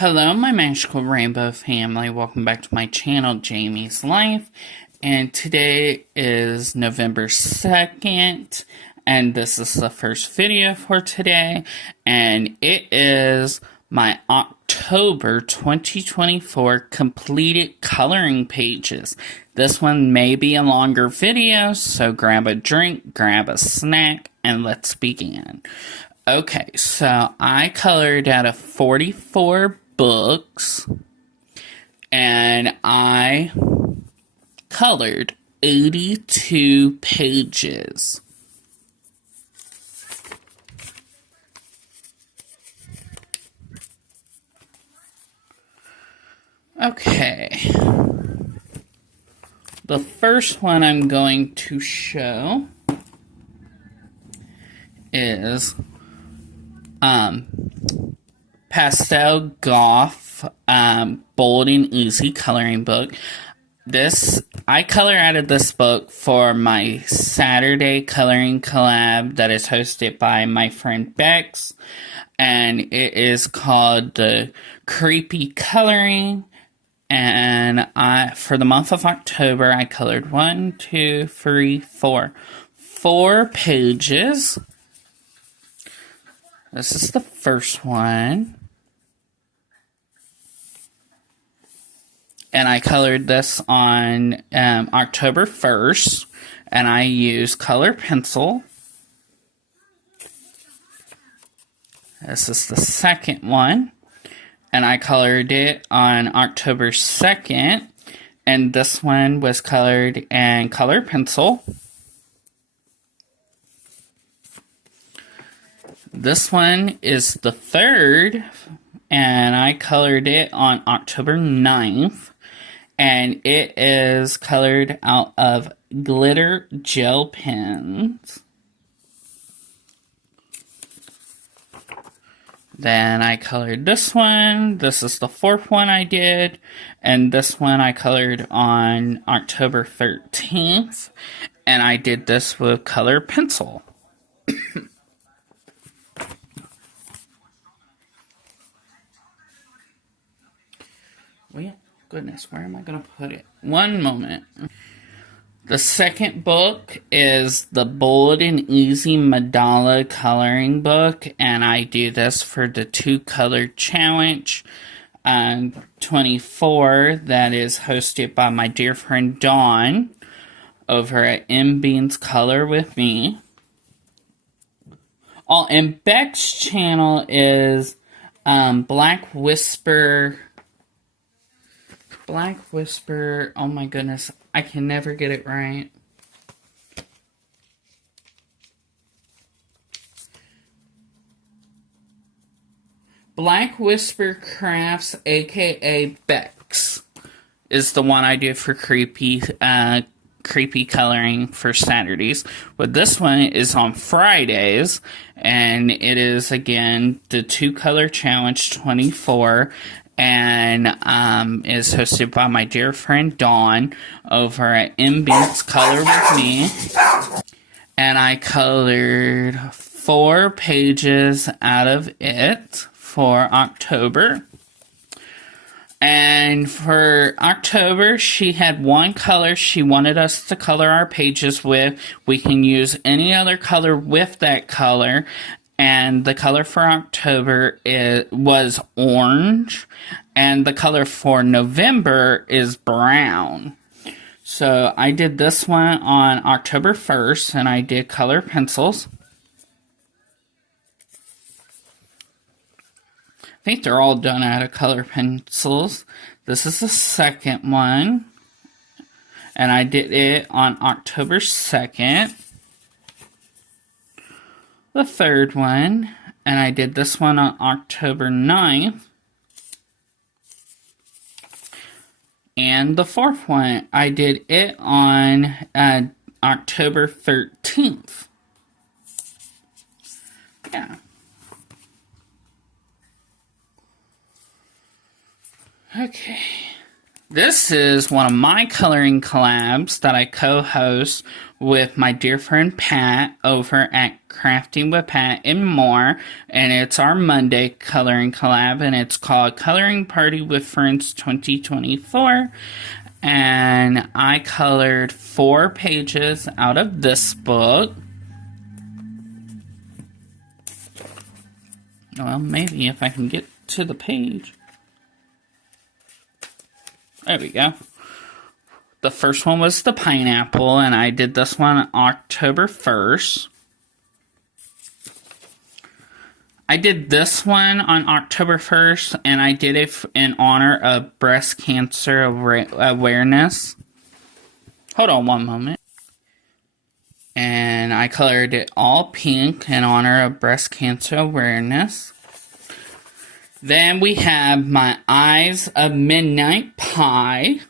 Hello, my magical rainbow family. Welcome back to my channel, Jamie's Life. And today is November 2nd, and this is the first video for today. And it is my October 2024 completed coloring pages. This one may be a longer video, so grab a drink, grab a snack, and let's begin. Okay, so I colored out of 44 books, and I colored 82 pages. Okay, the first one I'm going to show is Pastel Goth Bold and Easy coloring book. I color out of this book for my Saturday coloring collab that is hosted by my friend Bex, and it is called the Creepy Coloring. And for the month of October, I colored 4 pages. This is the first one. And I colored this on October 1st. And I used color pencil. This is the second one. And I colored it on October 2nd. And this one was colored in color pencil. This one is the third, and I colored it on October 9th, and it is colored out of glitter gel pens. Then I colored this one. This is the fourth one I did, and this one I colored on October 13th, and I did this with color pencil. Well, goodness, where am I going to put it? One moment. The second book is the Bold and Easy Mandala coloring book, and I do this for the 2-color challenge 24 that is hosted by my dear friend Dawn over at M Beans Color with Me. Oh, and Beck's channel is Black Whisper, oh my goodness, I can never get it right. Black Whisper Crafts, aka Bex, is the one I do for creepy coloring for Saturdays. But this one is on Fridays, and it is again the 2-color challenge 24. And is hosted by my dear friend Dawn over at M Beats Color with Me. And I colored 4 pages out of it for October. And for October, she had one color she wanted us to color our pages with. We can use any other color with that color. And the color for October was orange, and the color for November is brown. So I did this one on October 1st, and I did color pencils. I think they're all done out of color pencils. This is the second one, and I did it on October 2nd. The third one, and I did this one on October 9th. And the fourth one, I did it on October 13th. Yeah. Okay. This is one of my coloring collabs that I co-host with my dear friend Pat over at Crafting with Pat and More, and it's our Monday coloring collab, and it's called Coloring Party with Friends 2024, and I colored 4 pages out of this book. Well, maybe if I can get to the page. There we go. The first one was the pineapple, and I did this one October 1st. I did this one on October 1st, and I did it in honor of breast cancer awareness. Hold on one moment. And I colored it all pink in honor of breast cancer awareness. Then we have my Eyes of Midnight Pie.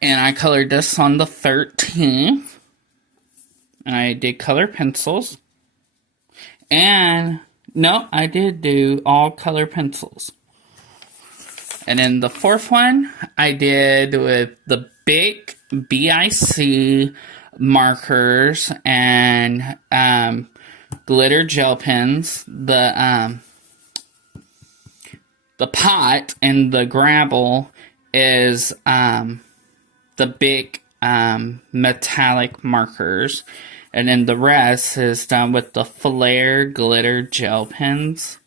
And I colored this on the 13th. And I did color pencils. And, no, I did do all color pencils. And then the 4th one, I did with the big BIC markers and glitter gel pens. The pot and the gravel is the big metallic markers. And then the rest is done with the flare glitter gel pens.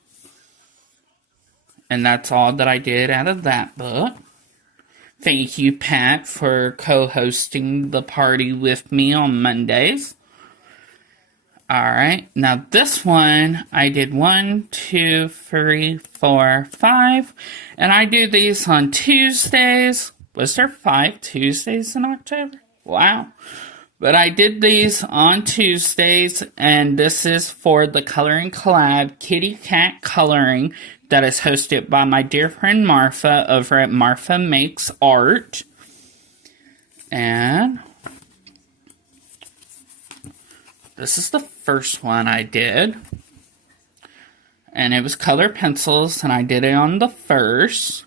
And that's all that I did out of that book. Thank you, Pat, for co-hosting the party with me on Mondays. Alright, now this one, I did 1, 2, 3, 4, 5, and I do these on Tuesdays. Was there 5 Tuesdays in October? Wow. But I did these on Tuesdays, and this is for the Coloring Collab Kitty Cat Coloring that is hosted by my dear friend Martha over at Martha Makes Art. And this is the first one I did. And it was color pencils, and I did it on the 1st.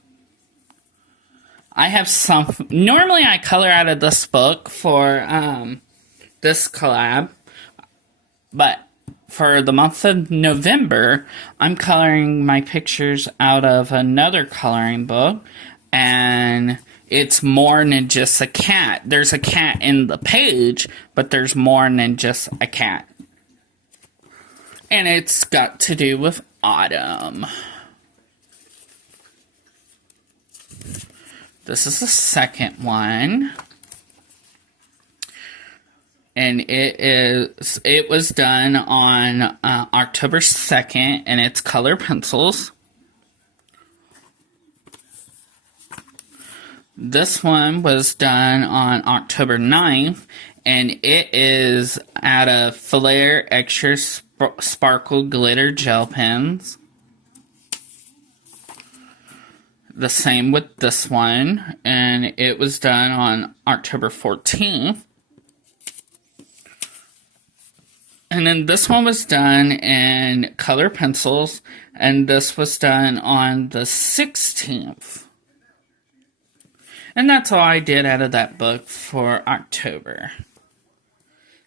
I have some... Normally I color out of this book for this collab. But for the month of November, I'm coloring my pictures out of another coloring book. And it's more than just a cat. There's a cat in the page, but there's more than just a cat. And it's got to do with autumn. This is the second one. And it was done on October 2nd, and it's color pencils. This one was done on October 9th, and it is out of Flare Extra Sparkle Glitter Gel Pens. The same with this one, and it was done on October 14th. And then this one was done in color pencils, and this was done on the 16th. And that's all I did out of that book for October.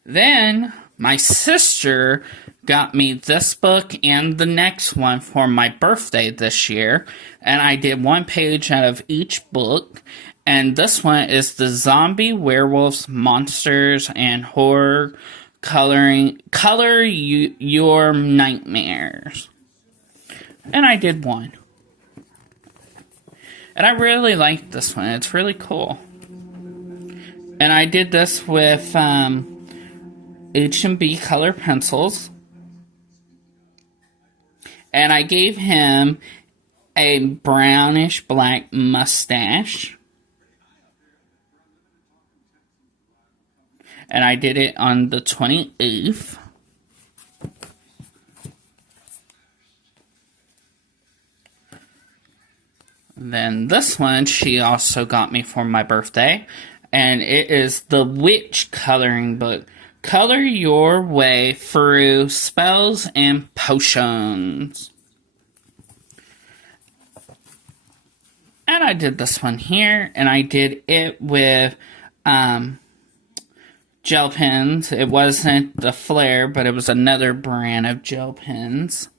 Then, my sister got me this book and the next one for my birthday this year. And I did 1 page out of each book. And this one is the Zombie, Werewolves, Monsters, and Horror Color Your Nightmares. And I did 1. And I really like this one. It's really cool. And I did this with H&B color pencils. And I gave him a brownish black mustache. And I did it on the 28th. Then this one she also got me for my birthday, and it is the Witch Coloring Book. Color your way through spells and potions. And I did this one here, and I did it with gel pens. It wasn't the Flare, but it was another brand of gel pens.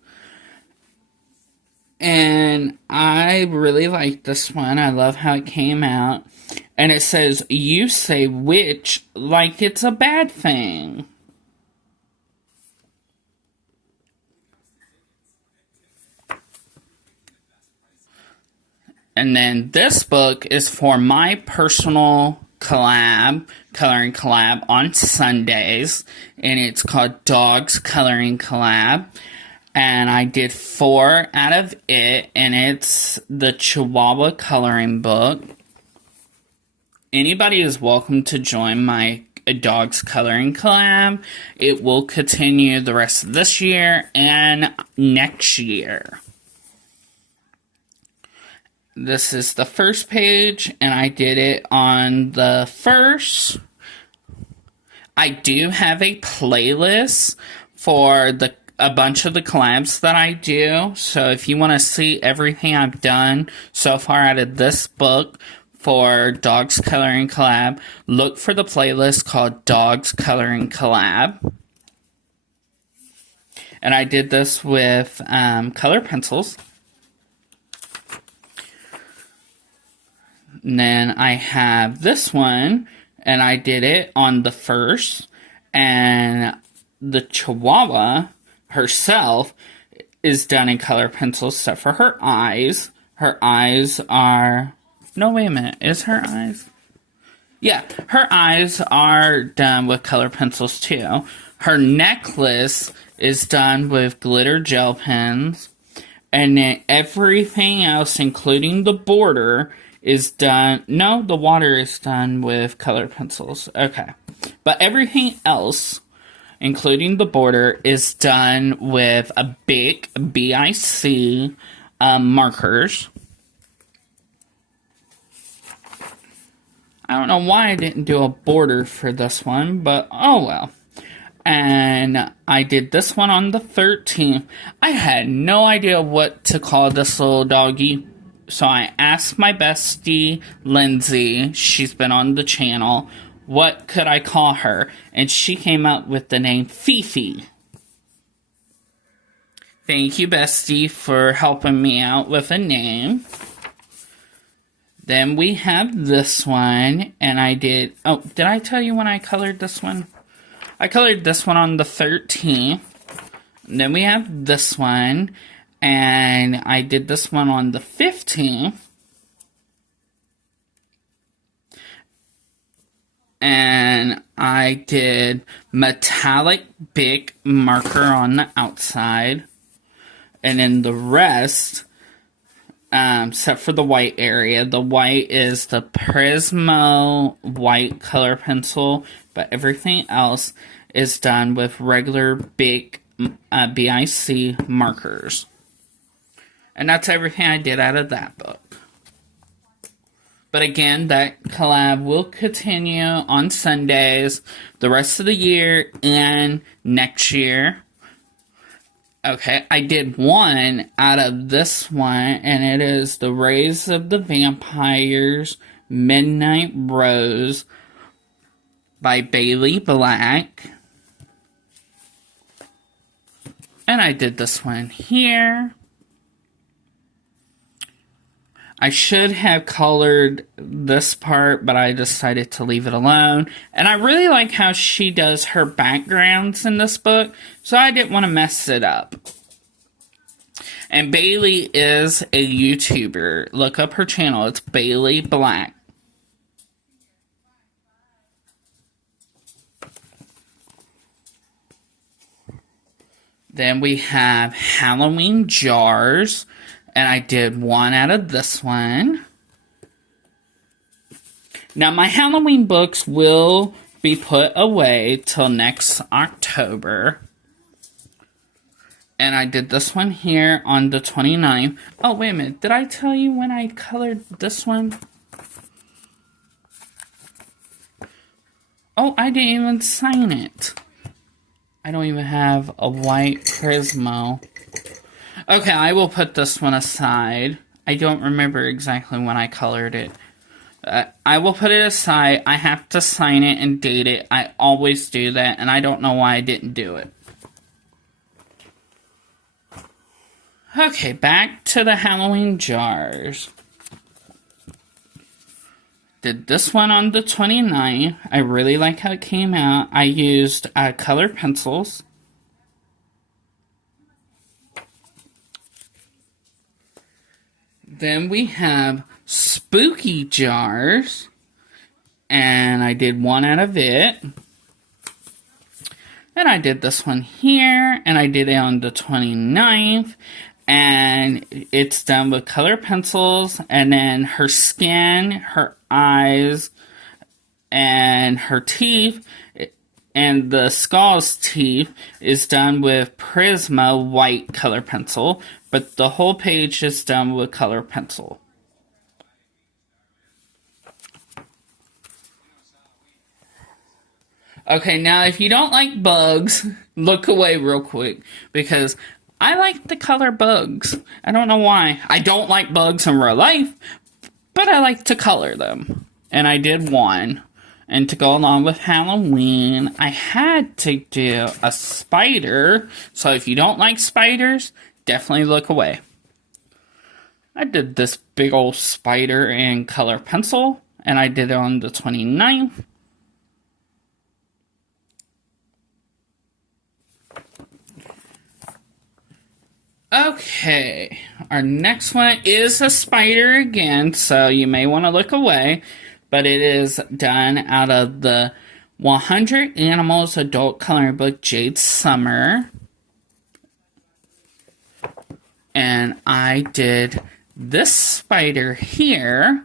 And I really like this one. I love how it came out. And it says, "You say witch like it's a bad thing." And then this book is for my personal coloring collab on Sundays. And it's called Dogs Coloring Collab. And I did 4 out of it. And it's the Chihuahua coloring book. Anybody is welcome to join my Dogs Coloring Collab. It will continue the rest of this year and next year. This is the first page, and I did it on the 1st. I do have a playlist for a bunch of the collabs that I do. So if you want to see everything I've done so far out of this book for Dogs Coloring Collab, look for the playlist called Dogs Coloring Collab. And I did this with color pencils. And then I have this one, and I did it on the 1st, and the Chihuahua herself is done in color pencils, except for her eyes. Her eyes are... No, wait a minute. Is her eyes? Yeah, her eyes are done with color pencils, too. Her necklace is done with glitter gel pens, and then everything else, including the border, is done... No, the water is done with color pencils. Okay. But everything else, including the border, is done with a big BIC markers. I don't know why I didn't do a border for this one, but oh well. And I did this one on the 13th. I had no idea what to call this little doggy. So I asked my bestie, Lindsay, she's been on the channel, what could I call her? And she came up with the name Fifi. Thank you, bestie, for helping me out with a name. Then we have this one, and I did... Oh, did I tell you when I colored this one? I colored this one on the 13th. And then we have this one. And I did this one on the 15th. And I did metallic big marker on the outside. And then the rest, except for the white area. The white is the Prismo white color pencil. But everything else is done with regular big BIC markers. And that's everything I did out of that book. But again, that collab will continue on Sundays the rest of the year and next year. Okay, I did one out of this one, and it is the Rays of the Vampires Midnight Rose by Bailey Black. And I did this one here. I should have colored this part, but I decided to leave it alone. And I really like how she does her backgrounds in this book, so I didn't want to mess it up. And Bailey is a YouTuber. Look up her channel. It's Bailey Black. Then we have Halloween jars. And I did one out of this one. Now, my Halloween books will be put away till next October. And I did this one here on the 29th. Oh, wait a minute. Did I tell you when I colored this one? Oh, I didn't even sign it. I don't even have a white Prismo. Okay, I will put this one aside. I don't remember exactly when I colored it. I will put it aside. I have to sign it and date it. I always do that, and I don't know why I didn't do it. Okay, back to the Halloween jars. Did this one on the 29th. I really like how it came out. I used colored pencils. Then we have spooky jars. And I did one out of it. And I did this one here. And I did it on the 29th. And it's done with color pencils, and then her skin, her eyes, and her teeth, and the skull's teeth is done with Prisma white color pencil, but the whole page is done with color pencil. Okay, now if you don't like bugs, look away real quick, because I like to color bugs. I don't know why. I don't like bugs in real life, but I like to color them. And I did one. And to go along with Halloween, I had to do a spider. So if you don't like spiders, definitely look away. I did this big old spider in color pencil, and I did it on the 29th. Okay, our next one is a spider again, so you may want to look away, but it is done out of the 100 Animals Adult Coloring Book Jade Summer. And I did this spider here,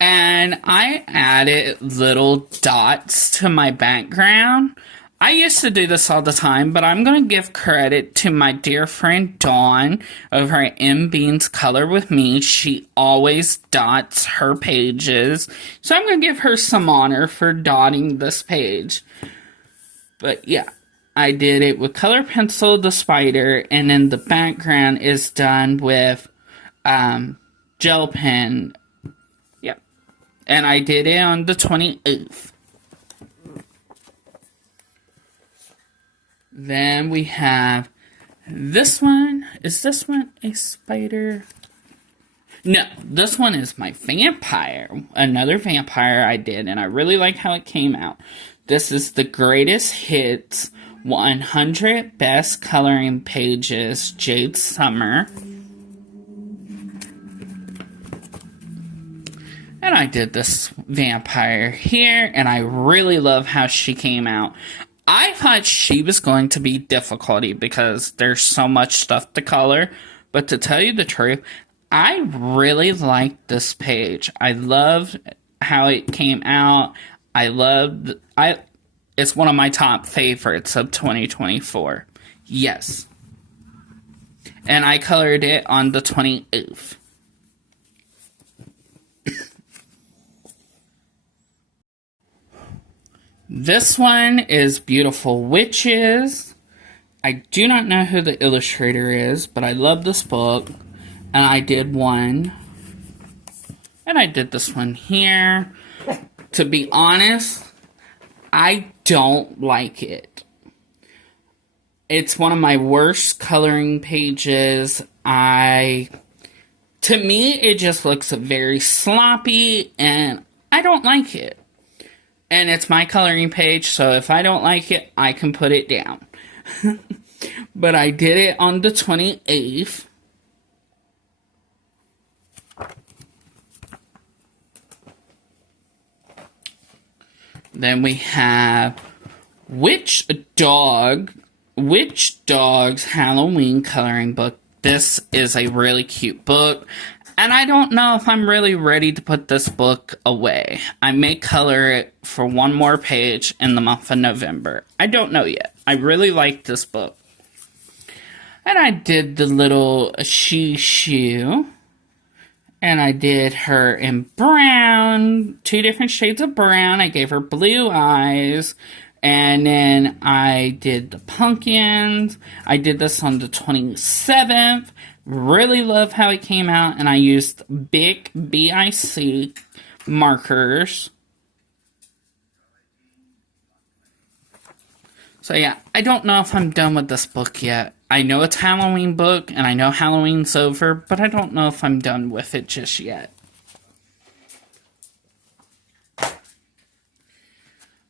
and I added little dots to my background. I used to do this all the time, but I'm going to give credit to my dear friend Dawn over at M Beans Color With Me. She always dots her pages, so I'm going to give her some honor for dotting this page. But yeah, I did it with color pencil, the spider, and then the background is done with gel pen. Yep, and I did it on the 28th. Then we have this one. Is this one a spider? No, this one is my vampire. Another vampire I did, and I really like how it came out. This is the Greatest Hits 100 Best Coloring Pages Jade Summer. And I did this vampire here, and I really love how she came out. I thought she was going to be difficulty because there's so much stuff to color, but to tell you the truth, I really liked this page. I loved how it came out. It's one of my top favorites of 2024. Yes. And I colored it on the 28th. This one is Beautiful Witches. I do not know who the illustrator is, but I love this book. And I did one. And I did this one here. To be honest, I don't like it. It's one of my worst coloring pages. To me, it just looks very sloppy, and I don't like it. And it's my coloring page, so if I don't like it, I can put it down. But I did it on the 28th. Then we have Witch Dog's Halloween Coloring Book. This is a really cute book. And I don't know if I'm really ready to put this book away. I may color it for one more page in the month of November. I don't know yet. I really like this book. And I did the little shoe. And I did her in brown. 2 different shades of brown. I gave her blue eyes. And then I did the pumpkins. I did this on the 27th. Really love how it came out, and I used big BIC markers. So yeah, I don't know if I'm done with this book yet. I know it's a Halloween book, and I know Halloween's over, but I don't know if I'm done with it just yet.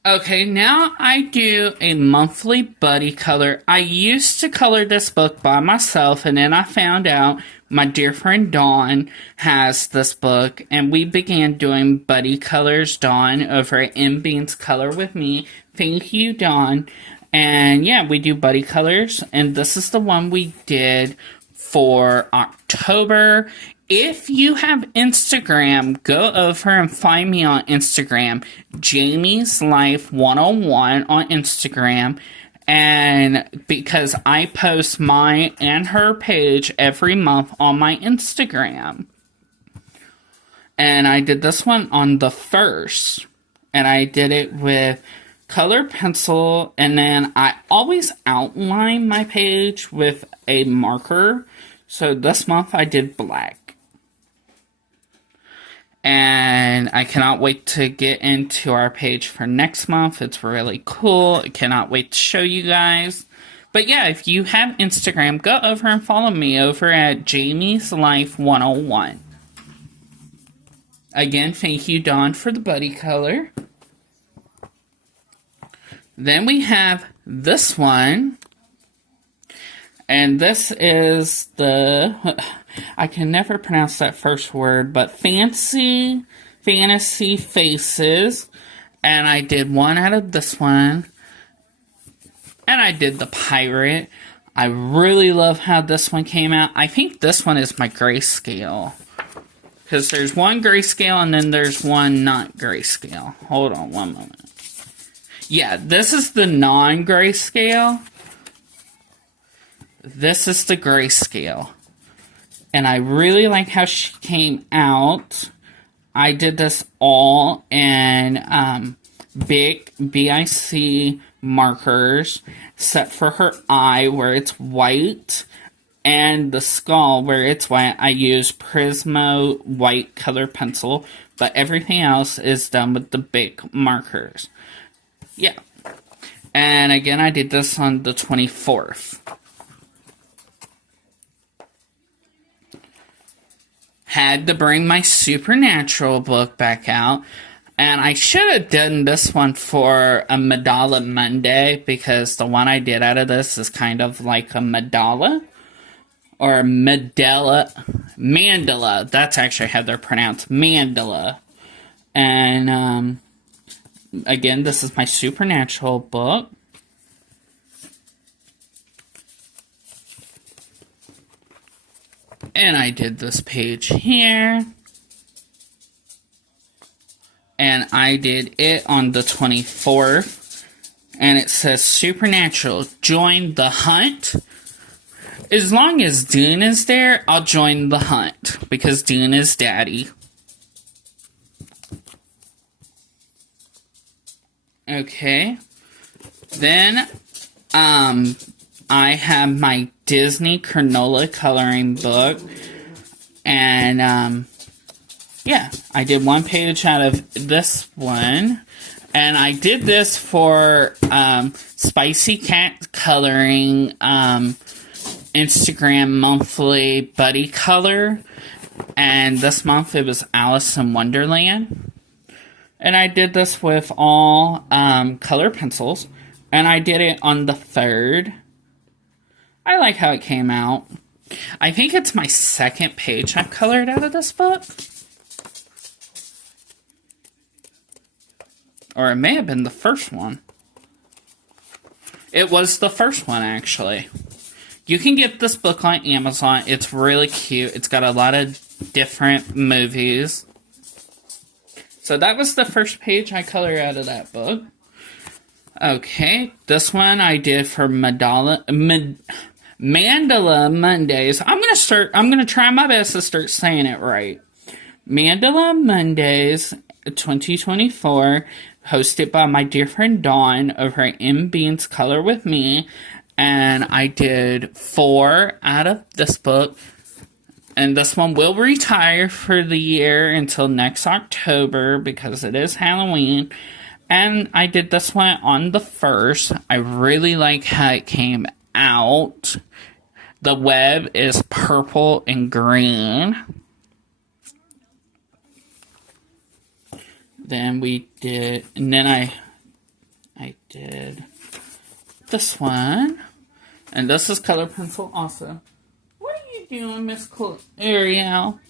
Okay, now I do a monthly buddy color. I used to color this book by myself, and then I found out my dear friend Dawn has this book, and we began doing buddy colors. Dawn over at M Beans Color with me. Thank you, Dawn. And yeah, we do buddy colors, and this is the one we did for October. If you have Instagram, go over and find me on Instagram, Jamie's Life 101 on Instagram. And because I post mine and her page every month on my Instagram. And I did this one on the 1st. And I did it with color pencil. And then I always outline my page with a marker. So this month I did black. And I cannot wait to get into our page for next month. It's really cool. I cannot wait to show you guys. But yeah, if you have Instagram, go over and follow me over at Jamie's Life 101. Again, thank you, Dawn, for the buddy color. Then we have this one. And this is the... I can never pronounce that first word, but Fancy Fantasy Faces. And I did one out of this one. And I did the pirate. I really love how this one came out. I think this one is my grayscale. Because there's one grayscale and then there's one not grayscale. Hold on one moment. Yeah, this is the non-grayscale. This is the grayscale. And I really like how she came out. I did this all in big BIC markers, except for her eye where it's white, and the skull where it's white. I use Prismo white color pencil, but everything else is done with the big markers. Yeah. And again, I did this on the 24th. Had to bring my Supernatural book back out. And I should have done this one for a Mandala Monday, because the one I did out of this is kind of like a Mandala. Or Mandala. That's actually how they're pronounced. Mandala. And, again, this is my Supernatural book. And I did this page here. And I did it on the 24th. And it says Supernatural, join the hunt. As long as Dean is there, I'll join the hunt. Because Dean is daddy. Okay. Then, I have my Disney Granola coloring book. And, yeah, I did one page out of this one. And I did this for, Spicy Cat Coloring, Instagram monthly buddy color. And this month it was Alice in Wonderland. And I did this with all, color pencils. And I did it on the 3rd. I like how it came out. I think it's my second page I've colored out of this book. Or it may have been the first one. It was the first one, actually. You can get this book on Amazon. It's really cute. It's got a lot of different movies. So that was the first page I colored out of that book. Okay, this one I did for Mandala Mondays. I'm gonna try my best to start saying it right. Mandala Mondays 2024, hosted by my dear friend Dawn over at M Beans Color with me. And I did 4 out of this book. And this one will retire for the year until next October because it is Halloween. And I did this one on the 1st. I really like how it came out. The web is purple and green. Then we did, and then I did this one. And this is color pencil also. What are you doing, Miss Ariel?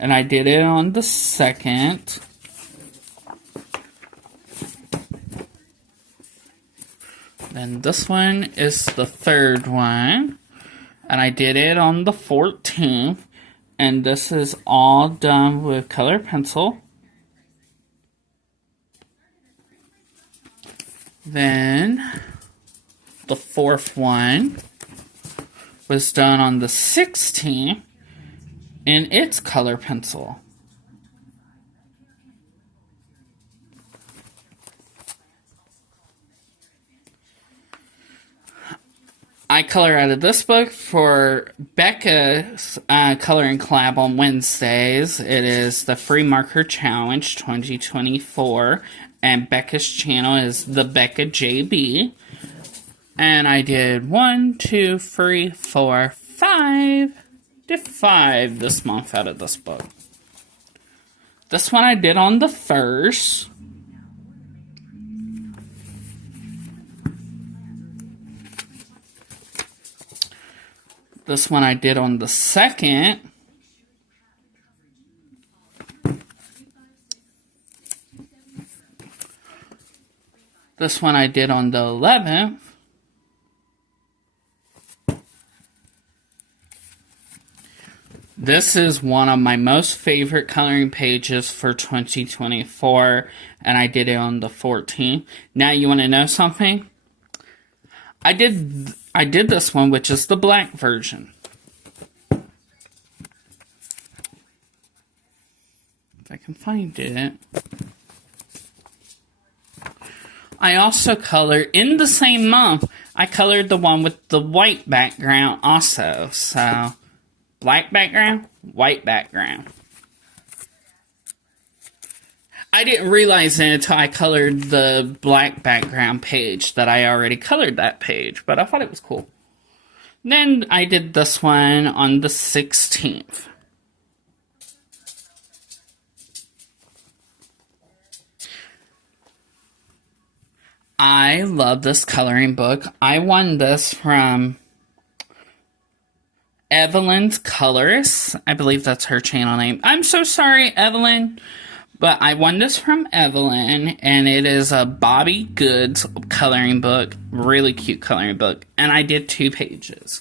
And I did it on the 2nd. Then this one is the 3rd one. And I did it on the 14th. And this is all done with color pencil. Then the 4th one was done on the 16th. And it's color pencil. I color out of this book for Becca's coloring collab on Wednesdays. It is the Free Marker Challenge 2024. And Becca's channel is the Becca JB. And I did 1, 2, 3, 4, 5. Did 5 this month out of this book. This one I did on the 1st. This one I did on the 2nd. This one I did on the 11th. This is one of my most favorite coloring pages for 2024, and I did it on the 14th. Now you want to know something? I did this one, which is the black version. If I can find it. I also colored, in the same month, I colored the one with the white background also, so... Black background, white background. I didn't realize it until I colored the black background page that I already colored that page, but I thought it was cool. Then I did this one on the 16th. I love this coloring book. I won this from Evelyn's Colorist. I believe that's her channel name. I'm so sorry, Evelyn. But I won this from Evelyn, and it is a Bobby Goods coloring book. Really cute coloring book. And I did 2 pages.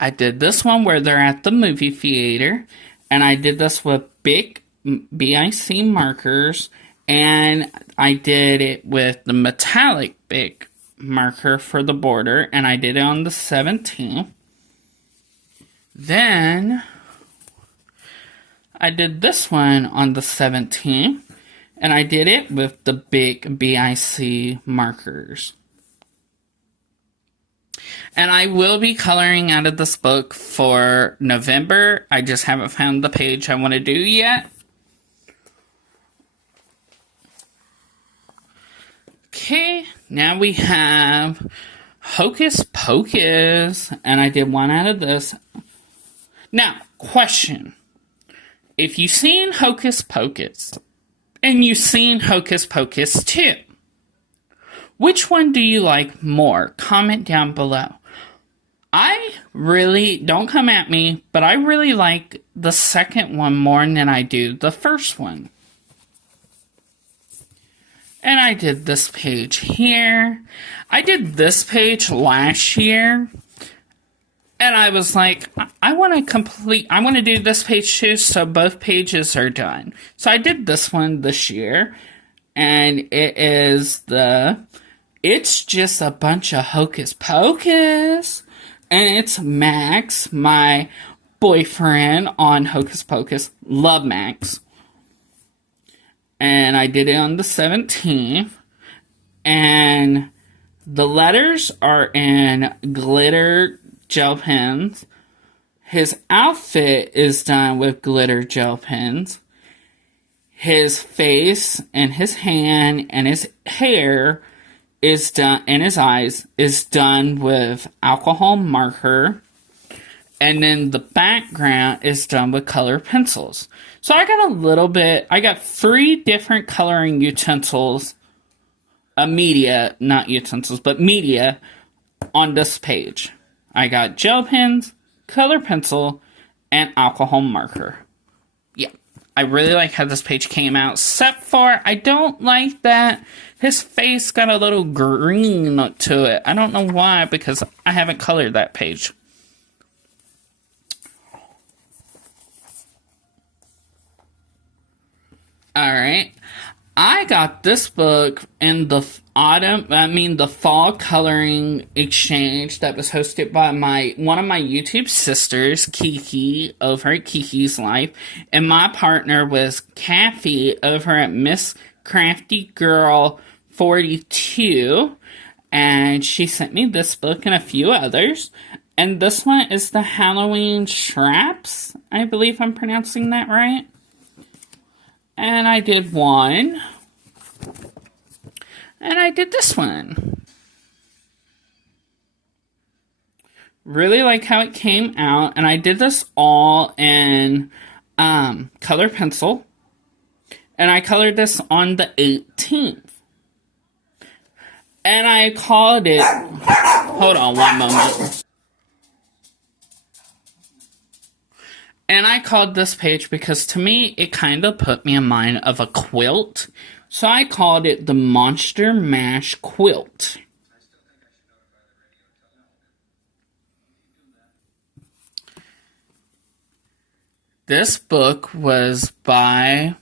I did this one where they're at the movie theater. And I did this with big BIC markers. And I did it with the metallic big marker for the border. And I did it on the 17th. Then I did this one on the 17th, and I did it with the big BIC markers. And I will be coloring out of this book for November. I just haven't found the page I want to do yet. Okay, now we have Hocus Pocus, and I did one out of this. Now, question. If you've seen Hocus Pocus, and you've seen Hocus Pocus 2, which one do you like more? Comment down below. I really, don't come at me, but I really like the second one more than I do the first one. And I did this page here. I did this page last year. And I was like, I want to do this page too, so both pages are done. So I did this one this year, and it's just a bunch of Hocus Pocus, and it's Max, my boyfriend on Hocus Pocus. Love Max. And I did it on the 17th, and The letters are in glitter gel pens. His outfit is done with glitter gel pens. His face and his hand and his hair is done, and his eyes is done with alcohol marker. And then the background is done with color pencils. So I got 3 different coloring utensils, media, not utensils, but media on this page. I got gel pens, color pencil, and alcohol marker. Yeah, I really like how this page came out, except for I don't like that his face got a little green to it. I don't know why, because I haven't colored that page. Alright, I got this book in the fall coloring exchange that was hosted by one of my YouTube sisters, Kiki, over at Kiki's Life, and my partner was Kathy over at Miss Crafty Girl 42, and she sent me this book and a few others, and this one is the Halloween Shraps. I believe I'm pronouncing that right. And I did one. And I did this one. Really like how it came out. And I did this all in color pencil. And I colored this on the 18th. And I called it... Hold on one moment. And I called this page because to me, it kind of put me in mind of a quilt. So I called it the Monster Mash Quilt. This book was by...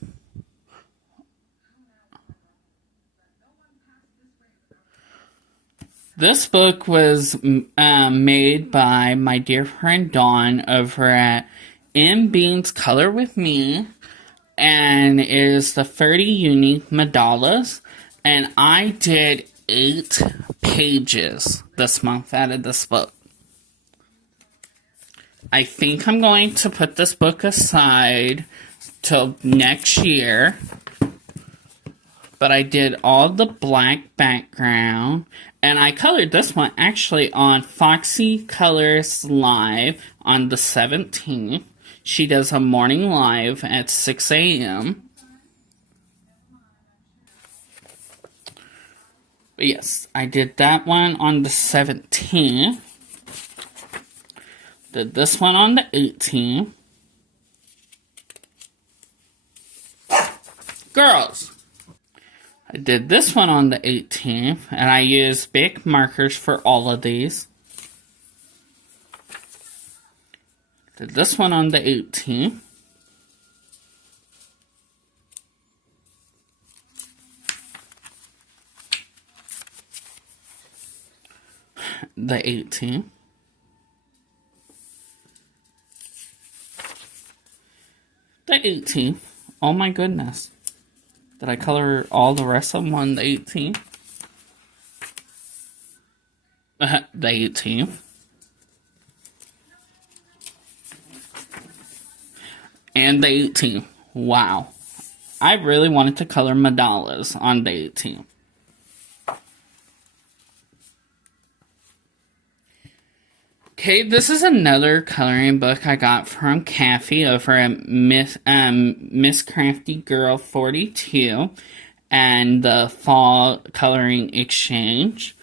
This book was made by my dear friend Dawn over at M Beans Color With Me, and it is the 30 unique mandalas, and I did 8 pages this month out of this book. I think I'm going to put this book aside till next year, but I did all the black background, and I colored this one actually on Foxy Colors Live on the 17th. She does a morning live at 6 a.m. But yes, I did that one on the 17th. Did this one on the 18th. Girls! I did this one on the 18th, and I used big markers for all of these. Did this one on the 18th. The 18th. The 18th. Oh my goodness. Did I color all the rest of them on the 18th? The 18th. And the 18th. Wow. I really wanted to color mandalas on the 18th. Okay, this is another coloring book I got from Kathy over at Miss Crafty Girl 42 and the Fall Coloring Exchange.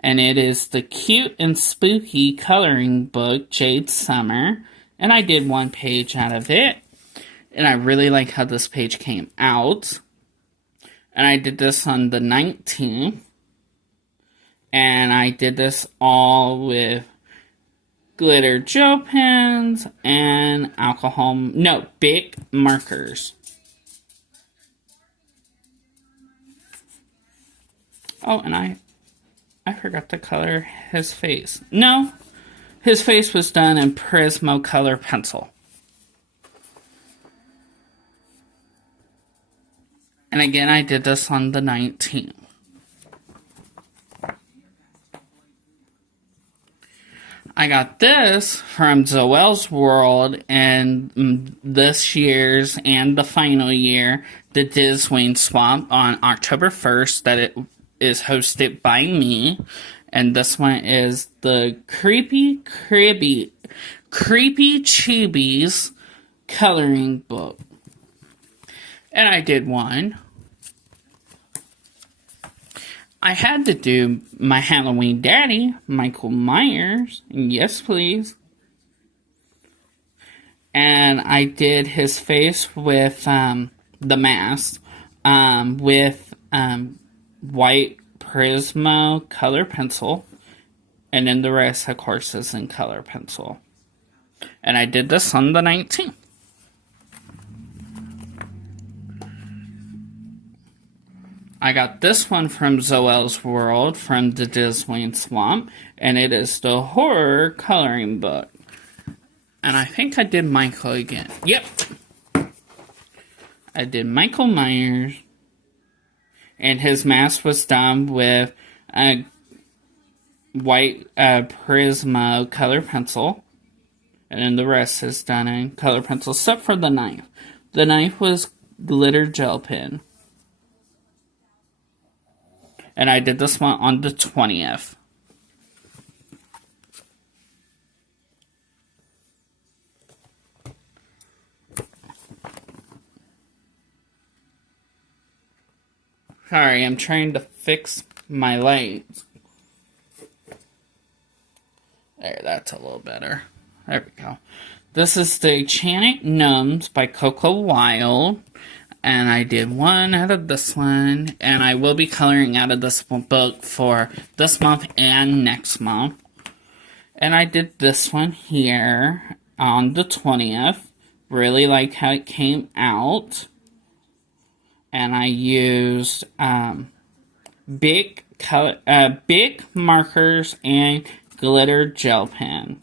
And it is the Cute and Spooky Coloring Book, Jade Summer. And I did 1 page out of it. And I really like how this page came out. And I did this on the 19th. And I did this all with glitter gel pens and Bic markers. Oh, and I forgot to color his face. No, his face was done in Prismacolor pencil. And again, I did this on the 19th. I got this from Zoel's World and this year's and the final year, the Disney Swamp on October 1st, that it is hosted by me. And this one is the Creepy Chibi's coloring book. And I did one. I had to do my Halloween daddy, Michael Myers. Yes, please. And I did his face with the mask with white Prismo color pencil. And then the rest, of course, is in color pencil. And I did this on the 19th. I got this one from Zoel's World from the Disney Swamp, and it is the horror coloring book. And I think I did Michael again. Yep. I did Michael Myers, and his mask was done with a white Prismo color pencil, and then the rest is done in color pencil, except for the knife. The knife was glitter gel pen. And I did this one on the 20th. Sorry, I'm trying to fix my lights. There, that's a little better. There we go. This is the Enchanted Gnomes by Coco Wild. And I did one out of this one, and I will be coloring out of this book for this month and next month. And I did this one here on the 20th. Really like how it came out. And I used big markers and glitter gel pen.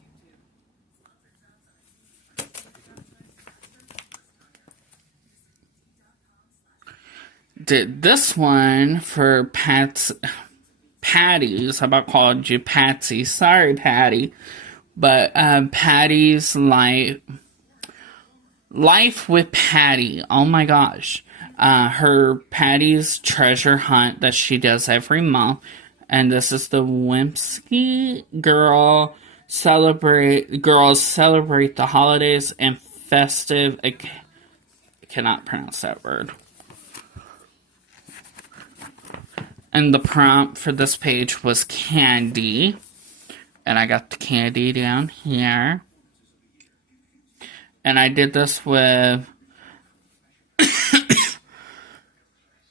Did this one for Patty's. How about called you Patsy? Sorry, Patty. But Patty's Life with Patty. Oh my gosh. Her Patty's treasure hunt that she does every month. And this is the Whimsy Girls celebrate the holidays and festive. I cannot pronounce that word. And the prompt for this page was candy. And I got the candy down here. And I did this with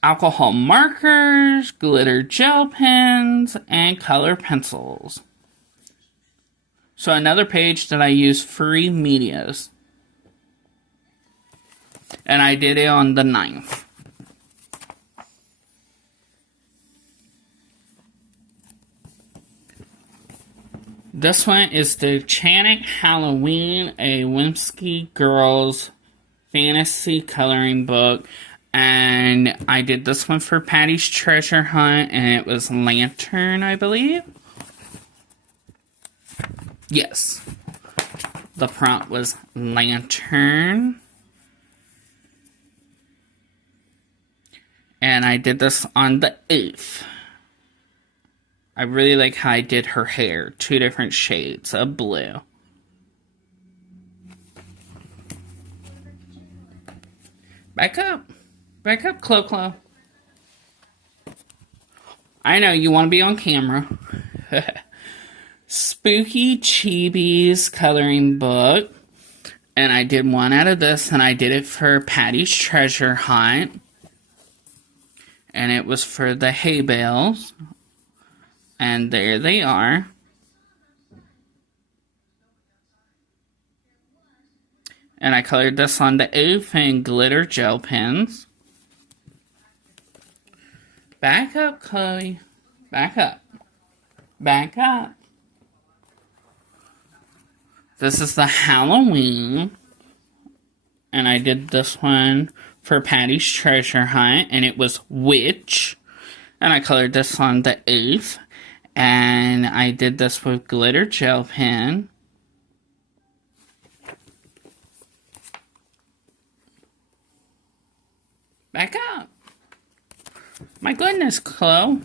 alcohol markers, glitter gel pens, and color pencils. So another page that I use free medias. And I did it on the 9th. This one is the Enchanted Halloween, a Whimsy Girls fantasy coloring book. And I did this one for Patty's Treasure Hunt, and it was Lantern, I believe. Yes. The prompt was Lantern. And I did this on the 8th. I really like how I did her hair. 2 different shades of blue. Back up. Back up, Clo-Clo. I know, you want to be on camera. Spooky Chibi's coloring book. And I did one out of this, and I did it for Patty's Treasure Hunt. And it was for the hay bales. And there they are. And I colored this on the oof and glitter gel pens. Back up, Chloe. Back up. Back up. This is the Halloween. And I did this one for Patty's Treasure Hunt. And it was Witch. And I colored this on the oof And I did this with glitter gel pen. Back up. My goodness, Chloe.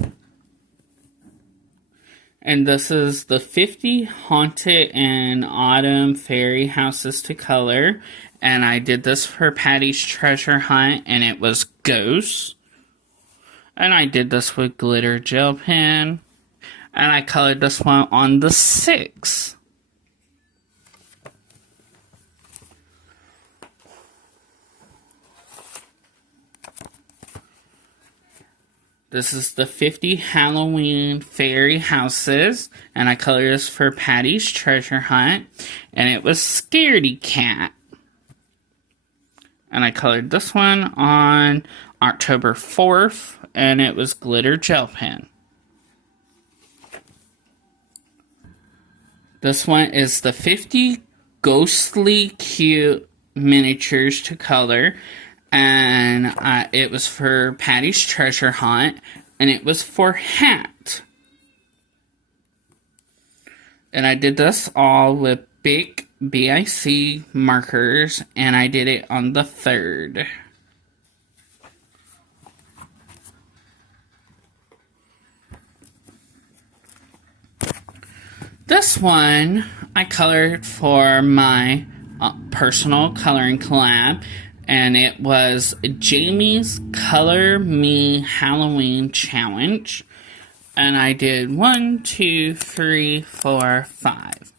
And this is the 50 Haunted and Autumn Fairy Houses to Color. And I did this for Patty's Treasure Hunt, and it was Ghosts. And I did this with glitter gel pen. And I colored this one on the 6. This is the 50 Halloween Fairy Houses, and I colored this for Patty's Treasure Hunt, and it was Scaredy Cat. And I colored this one on October 4th, and it was glitter gel pen. This one is the 50 Ghostly Cute Miniatures to Color. And it was for Patty's Treasure Hunt, and it was for Hat. And I did this all with big BIC markers, and I did it on the 3rd. This one I colored for my personal coloring collab. And it was Jamie's Color Me Halloween Challenge. And I did 1, 2, 3, 4, 5.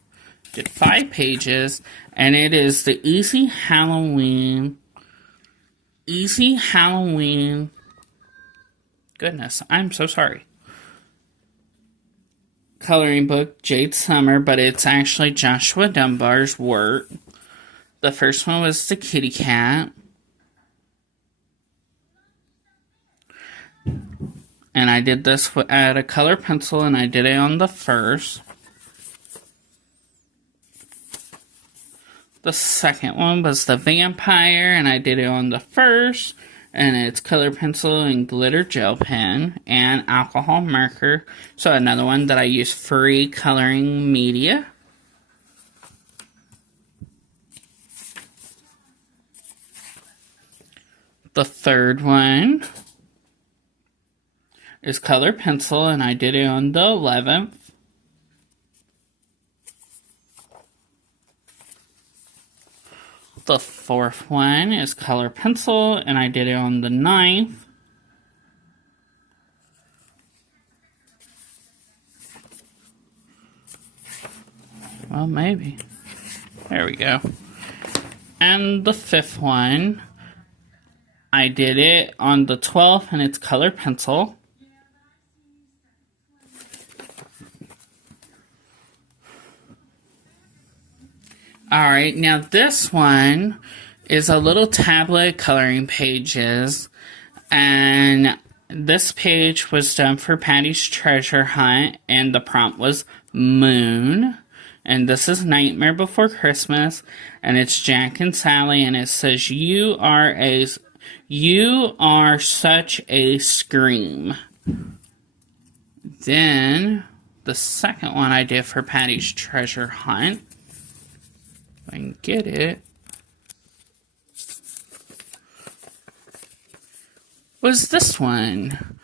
Did 5 pages. And it is the Easy Halloween. Goodness, I'm so sorry. Coloring book, Jade Summer. But it's actually Joshua Dunbar's work. The first one was the kitty cat. And I did this at a color pencil, and I did it on the 1st. The second one was the vampire, and I did it on the 1st. And it's color pencil and glitter gel pen and alcohol marker. So another one that I use free coloring media. The third one is color pencil, and I did it on the 11th. The fourth one is color pencil, and I did it on the 9th. Well, maybe. There we go. And the fifth one, I did it on the 12th, and it's color pencil. Alright, now this one is a little tablet coloring pages, and this page was done for Patty's Treasure Hunt, and the prompt was Moon. And this is Nightmare Before Christmas, and it's Jack and Sally, and it says, You are such a scream. Then, the second one I did for Patty's Treasure Hunt, if I can get it, was this one.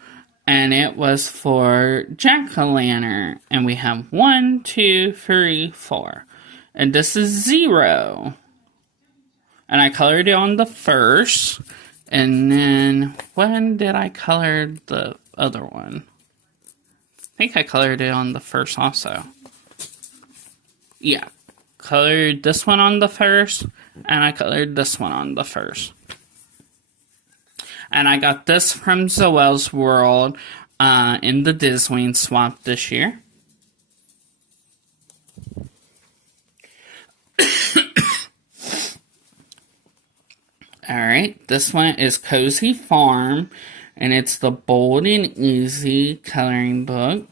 And it was for Jack-o'-lantern. And we have 1, 2, 3, 4. And this is 0. And I colored it on the 1st. And then, when did I color the other one? I think I colored it on the 1st also. Yeah. Colored this one on the 1st. And I colored this one on the 1st. And I got this from Zoel's World in the Disney swap this year. Alright, this one is Cozy Farm, and it's the Bold and Easy coloring book.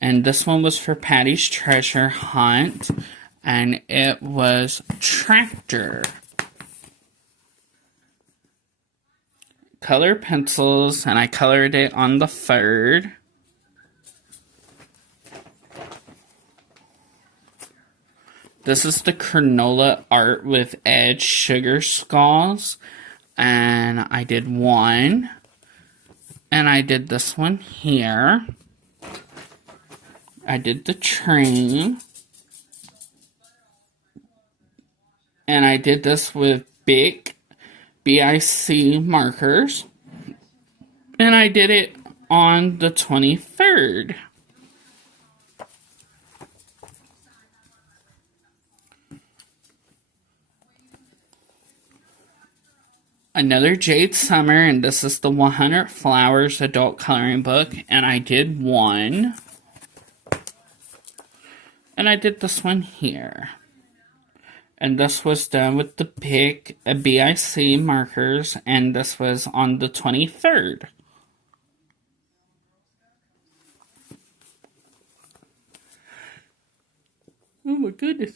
And this one was for Patty's Treasure Hunt, and it was Tractor. Color pencils, and I colored it on the 3rd. This is the granola art with edge sugar skulls. And I did one. And I did this one here. I did the train. And I did this with big BIC markers. And I did it on the 23rd. Another Jade Summer, and this is the 100 Flowers adult coloring book, and I did one. And I did this one here. And this was done with the big BIC markers, and this was on the 23rd. Oh my goodness.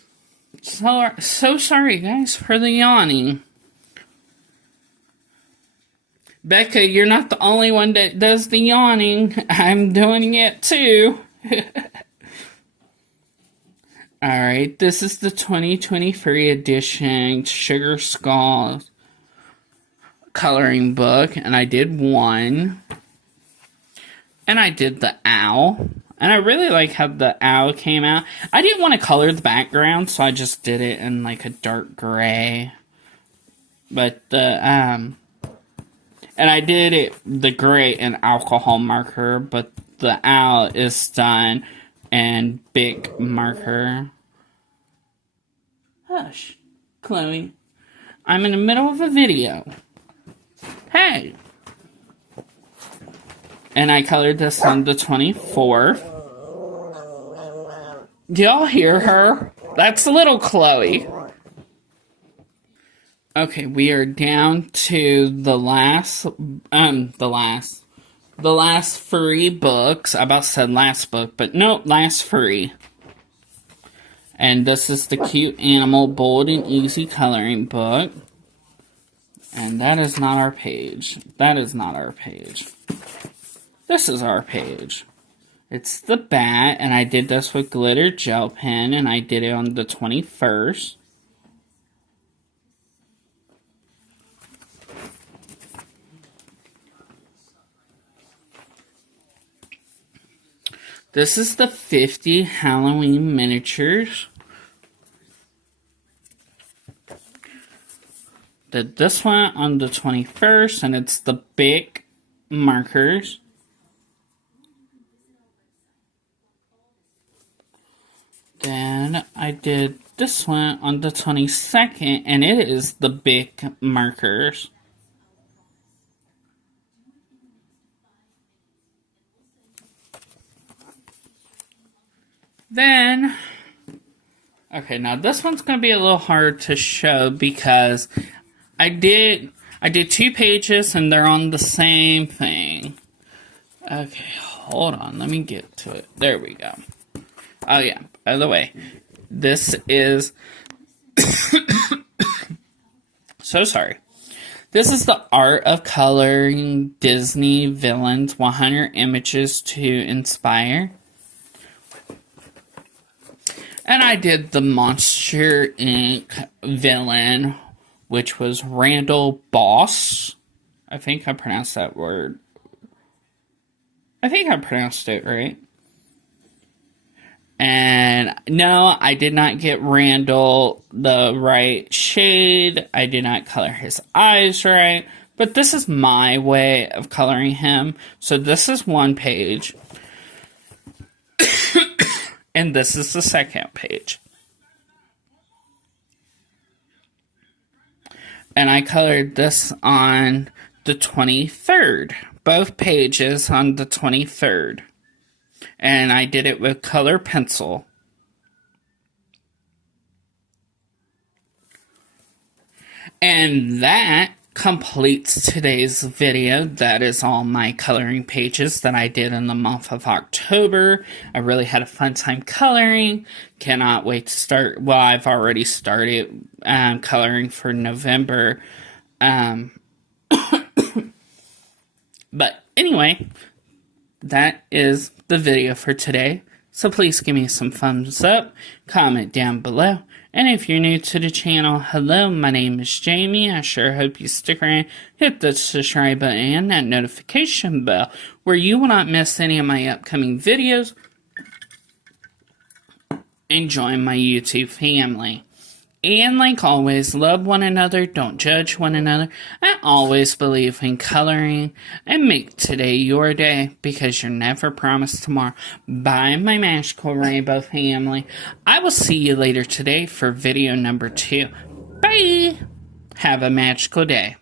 So sorry, guys, for the yawning. Becca, you're not the only one that does the yawning. I'm doing it too. Alright, this is the 2023 edition Sugar Skulls coloring book, and I did one. And I did the owl. And I really like how the owl came out. I didn't want to color the background, so I just did it in like a dark gray. But and I did it the gray in alcohol marker, but the owl is done in big marker. Hush, Chloe. I'm in the middle of a video. Hey. And I colored this on the 24th. Do y'all hear her? That's little Chloe. Okay, we are down to the last free books. I about said last book, but no, last free. And this is the Cute Animal Bold and Easy Coloring Book. And that is not our page. That is not our page. This is our page. It's the bat, and I did this with glitter gel pen, and I did it on the 21st. This is the 50 Halloween miniatures. Did this one on the 21st, and it's the big markers. Then I did this one on the 22nd, and it is the big markers. Then, okay, now this one's going to be a little hard to show because I did 2 pages and they're on the same thing. Okay, hold on, let me get to it. There we go. Oh yeah, by the way, this is, so sorry. This is the Art of Coloring Disney Villains 100 Images to Inspire. And I did the Monster Inc. villain, which was Randall Boss. I think I pronounced that word. I think I pronounced it right. And no, I did not get Randall the right shade. I did not color his eyes right. But this is my way of coloring him. So this is one page. And this is the second page. And I colored this on the 23rd. Both pages on the 23rd. And I did it with color pencil. And that completes today's video. That is all my coloring pages that I did in the month of October. I really had a fun time coloring. Cannot wait to start. Well, I've already started coloring for November. But anyway, that is the video for today. So please give me some thumbs up, comment down below. And if you're new to the channel, hello, my name is Jamie. I sure hope you stick around, hit the subscribe button and that notification bell where you will not miss any of my upcoming videos and join my YouTube family. And like always, love one another, don't judge one another. I always believe in coloring and make today your day because you're never promised tomorrow. Bye, my magical rainbow family. I will see you later today for video number 2. Bye! Have a magical day.